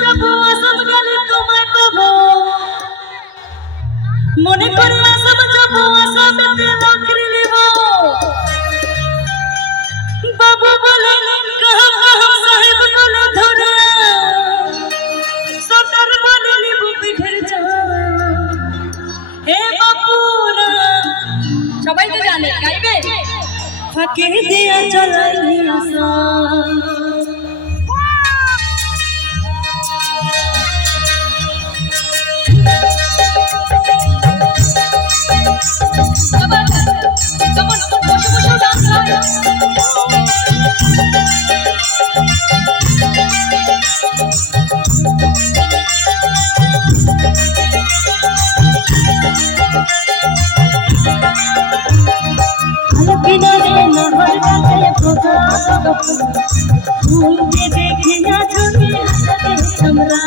যাবো আসাম গেলে তোমায় পাবো মনে করে আসাম যাবো আসামেতে চাকরি নিব বাবু বলে কাহাম কাহাম সাহেব বলে ধরে সরকার বলে নিব পিঠের চাল হে বাপুরা সবাই তো জানে গাইবে ফাঁকে দিয়া চলাই আসা ফুলকে দেখিয়া ছবি হাতে আমরা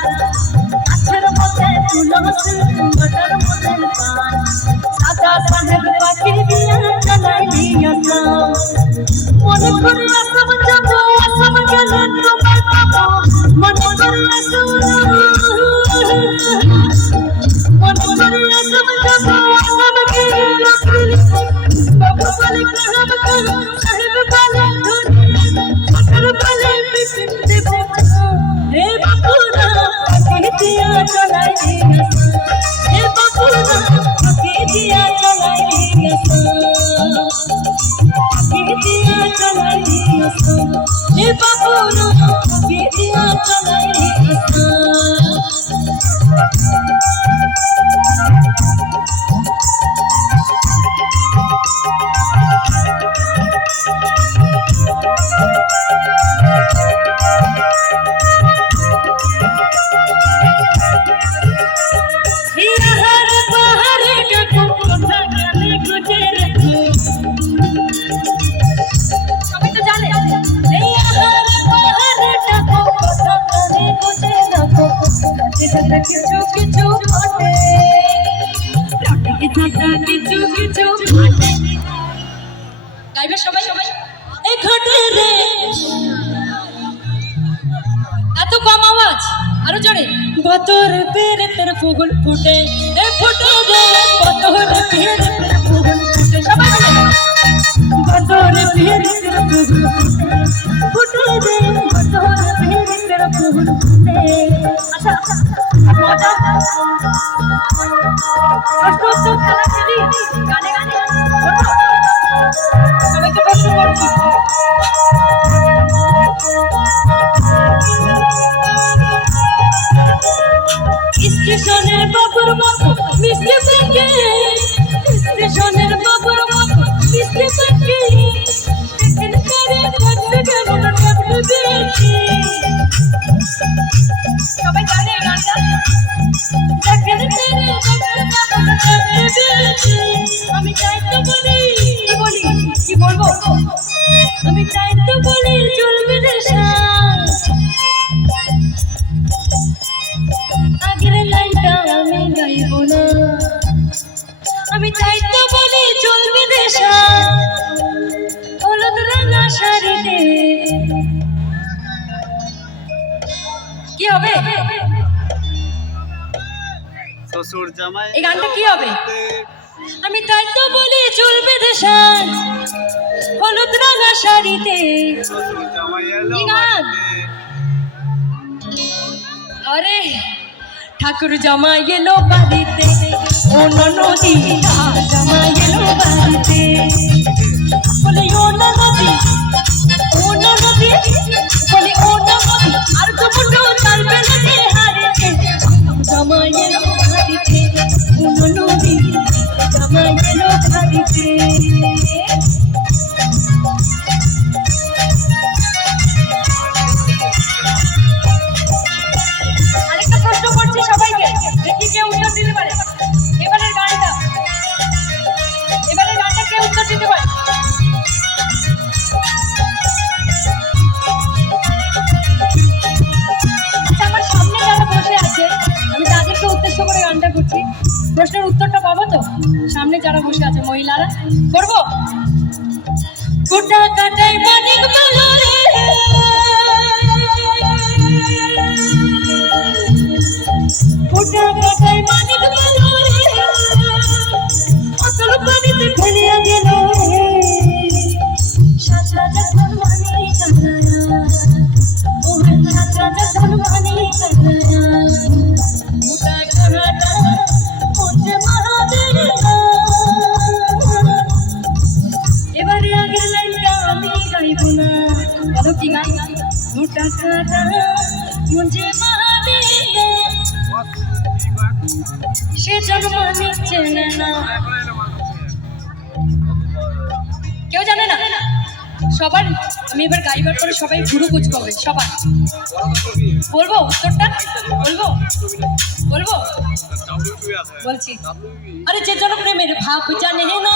গাছের মধ্যে তুলসী মটার মধ্যে পান সাদা সাহেব পাখি দিয়া চালাইলি আসাম মনে করে আসাম যাবো আসাম গেলে তোমায় পাবো মনে করে আসাম যাবো আসাম গেলে বাবু বলে কাহাম কাহাম সাহেব বলে हे बापूरा के दिया चलाई हे बापूरा के दिया चलाई के दिया चलाई हे बापूरा के दिया चलाई কিছু কিছু ঘটে কিছু কিছু ঘটে গাইবে সবাই সবাই এই ঘটে রে এত কম আওয়াজ আরো জোরে বতর পেরে তোর ফুল ফুটে এ ফুটে রে বতর পেরে তোর ফুল ফুটে সবাই বতর পেরে তোর ফুল ফুটে রে বতর পেরে তোর ফুল ফুটে আচ্ছা মজা প্রশ্ন খেলা খেলি গানে গানে সবাইকে প্রশ্ন করছি স্টেশনের বাবুর মতো মিষ্টি থেকে স্টেশনের বাবুর মতো মিষ্টি থেকে দেখেন করে করতে কেমন করতে দেখি সবাই জানে গানটা দেখেন করে আমি চাই তো বলি কি বলবো আমি চাই তো বলি চলবে দেশা আগের লাইনটা আমি গাইব না আমি চাই তো বলি চলবে দেশা হলুদ রাঙা শাড়িতে কি হবে শ্বশুর জামাই এই গানটা কি হবে আমি তাই তো বলি চলবে দেশা হলুদ রাঙা শাড়িতে শ্বশুর জামাই এলো কি গান আরে ঠাকুর জামাই এলো বাড়িতে ও ননদি জামাই এলো বাড়িতে বলে ও ননদি বলে ও ননদি আর তো মুন্ডু চলবে না যে হারিতে জামাই এলো বাড়িতে ও ননদি জামাই এলো বাড়িতে আরেকটা প্রশ্ন করছি সবাইকে দেখি কে উত্তর দিতে পারে এবারের গানটা কে উত্তর দিতে পারে আচ্ছা আমার সামনে যারা বসে আছে আমি তাদেরকে উদ্দেশ্য করে গানটা করছি প্রশ্নের উত্তরটা পাবো তো সামনে যারা বসে আছে মহিলারা করবো কুটা কাটাই মানিক বলো রে মন মানে মোটা কাটা মন মারাবে না। এবারে আগের লাইনটা আমি গাইব না, বলো কি গাই? মোটা কাটা মন মারাবে না, সে জন্ম নিচ্ছে না। কেউ জানে না? সবার আমি এবার গাইবার পরে সবাই ঘুরু কুচ করবে সবার। বলবো উত্তরটা? বলবো বলবো বলছি। আরে যে জন প্রেমের ভাব জানে না,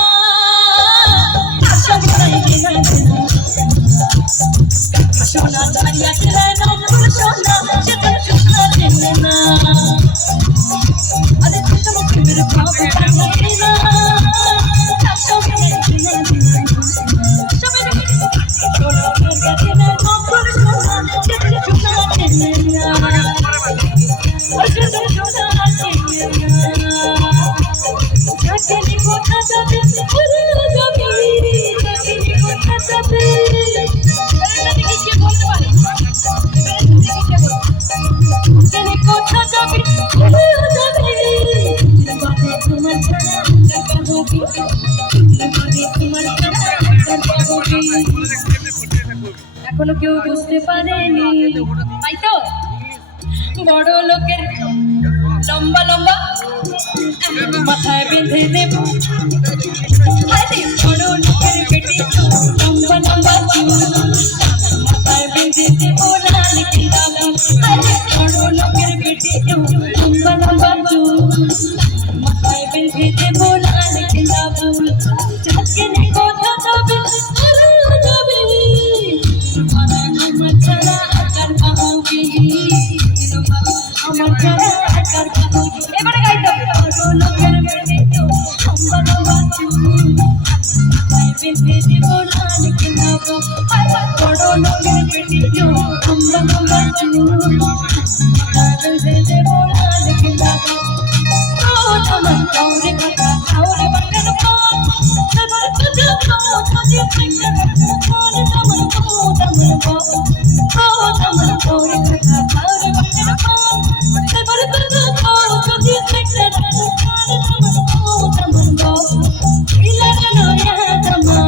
সোনা দাঁড়িয়ে ছিল না, সোনা সে তো সোনা চেনে না। আরে যে জন প্রেমের ভাব জানে না, এখনো কেউ বুঝতে পারেনি, তাই তো? বড় লোকের লম্বা লম্বা মাথায় বেঁধে দেব, বড় লোকের পেটে লম্বা লম্বা মাথায় বেঁধে দেব লাল কিতাব। বড় লোকের পেটে লম্বা লম্বা মাথায় বেঁধে দেব লাল কিতাব। যাকে কথা যাবে যাবে আমার ছাড়া আকার পাবি, আমার ছাড়া আকার পাবি। এবারে গাইতে হবে। বড় লোকের পেটে লম্বা লম্বা মাথায় বেঁধে দেব লাল কিতাব। বড় লোকের পেটে লম্বা লম্বা মাথায় বেঁধে দেব লাল কিতাব। আমার কাউরে কথা কাউরে বাটের পথ আমার কথা যদি একটা মন আমার পথ আমার পথ আমার কাউরে কথা কাউরে বাটের পথ আমার কথা যদি একটা মন আমার পথ আমার পথ ইলাগানো ইয়াদামা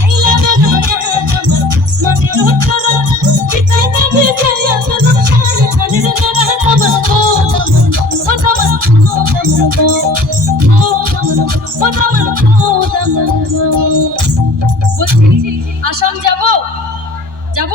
আইলাগানো ইয়াদামা মনে উঠরা পিতা নবী জায়া সালাম শান খালির জানা আমার পথ আসাম যাব যাব